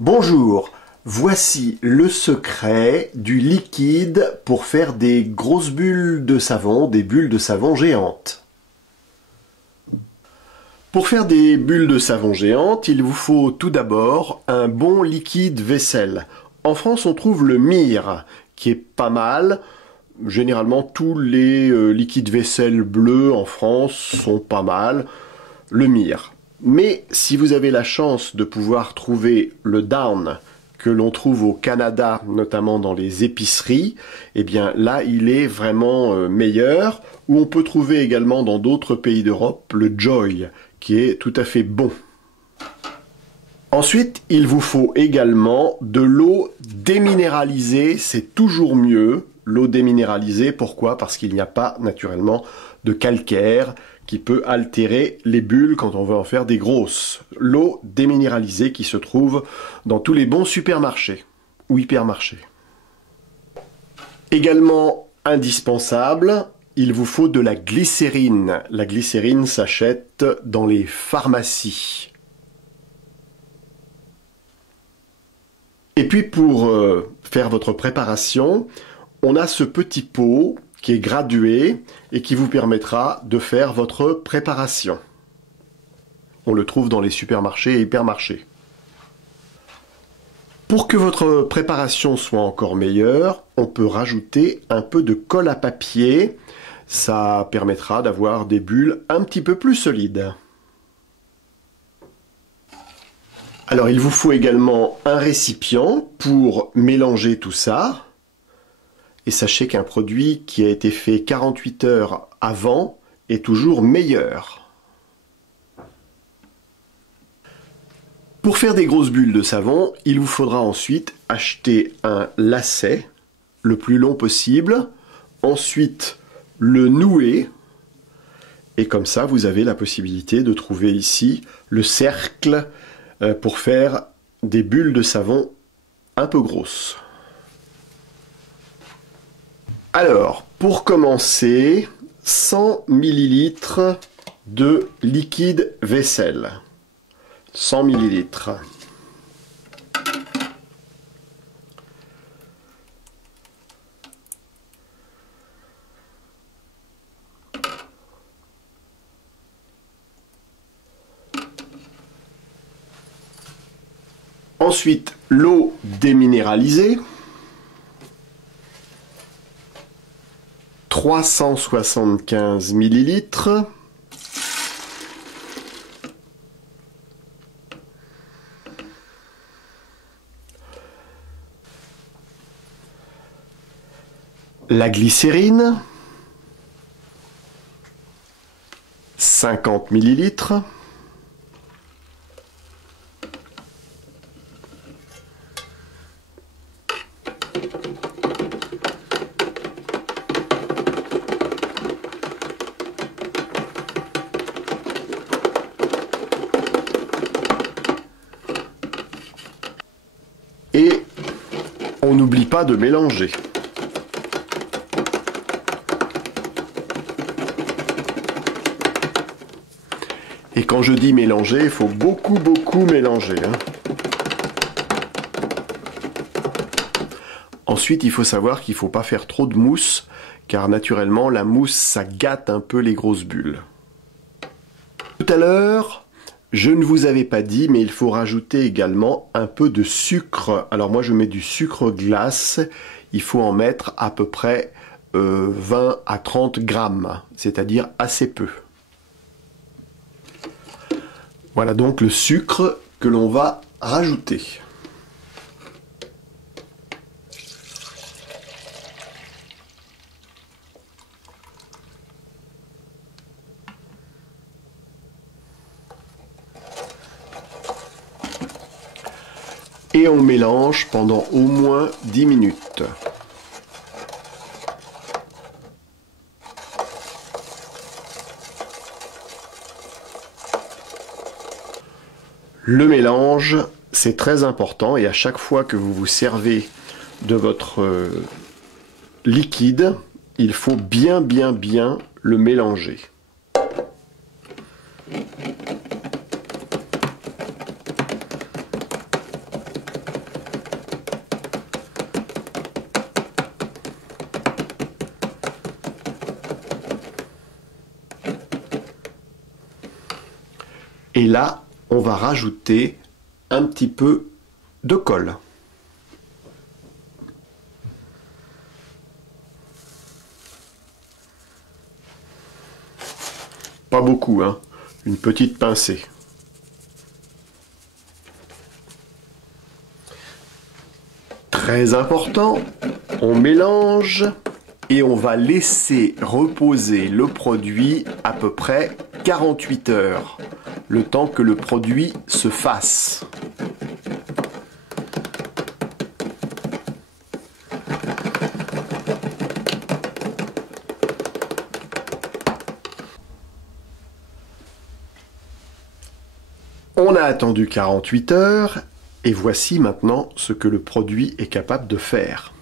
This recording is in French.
Bonjour, voici le secret du liquide pour faire des grosses bulles de savon, des bulles de savon géantes. Pour faire des bulles de savon géantes, il vous faut tout d'abord un bon liquide vaisselle. En France, on trouve le Mire, qui est pas mal. Généralement, tous les liquides vaisselle bleus en France sont pas mal. Le Mire. Mais si vous avez la chance de pouvoir trouver le Down que l'on trouve au Canada, notamment dans les épiceries, eh bien là il est vraiment meilleur. Ou on peut trouver également dans d'autres pays d'Europe le Joy, qui est tout à fait bon. Ensuite, il vous faut également de l'eau déminéralisée, c'est toujours mieux. L'eau déminéralisée, pourquoi? Parce qu'il n'y a pas naturellement de calcaire qui peut altérer les bulles quand on veut en faire des grosses. L'eau déminéralisée qui se trouve dans tous les bons supermarchés ou hypermarchés. Également indispensable, il vous faut de la glycérine. La glycérine s'achète dans les pharmacies. Et puis pour faire votre préparation, on a ce petit pot qui est gradué et qui vous permettra de faire votre préparation. On le trouve dans les supermarchés et hypermarchés. Pour que votre préparation soit encore meilleure, on peut rajouter un peu de colle à papier. Ça permettra d'avoir des bulles un petit peu plus solides. Alors il vous faut également un récipient pour mélanger tout ça. Et sachez qu'un produit qui a été fait 48 heures avant est toujours meilleur. Pour faire des grosses bulles de savon, il vous faudra ensuite acheter un lacet le plus long possible, ensuite le nouer, et comme ça vous avez la possibilité de trouver ici le cercle pour faire des bulles de savon un peu grosses. Alors, pour commencer, 100 ml de liquide vaisselle. 100 ml. Ensuite, l'eau déminéralisée. 375 ml. La glycérine. 50 ml. Et on n'oublie pas de mélanger. Et quand je dis mélanger, il faut beaucoup mélanger. Ensuite, il faut savoir qu'il ne faut pas faire trop de mousse, car naturellement, la mousse, ça gâte un peu les grosses bulles. Tout à l'heure, je ne vous avais pas dit, mais il faut rajouter également un peu de sucre. Alors moi, je mets du sucre glace. Il faut en mettre à peu près 20 à 30 grammes, c'est-à-dire assez peu. Voilà donc le sucre que l'on va rajouter. Et on mélange pendant au moins 10 minutes. Le mélange, c'est très important et à chaque fois que vous vous servez de votre liquide, il faut bien le mélanger. Et là, on va rajouter un petit peu de colle. Pas beaucoup, hein, une petite pincée. Très important, on mélange et on va laisser reposer le produit à peu près 48 heures, le temps que le produit se fasse. On a attendu 48 heures et voici maintenant ce que le produit est capable de faire.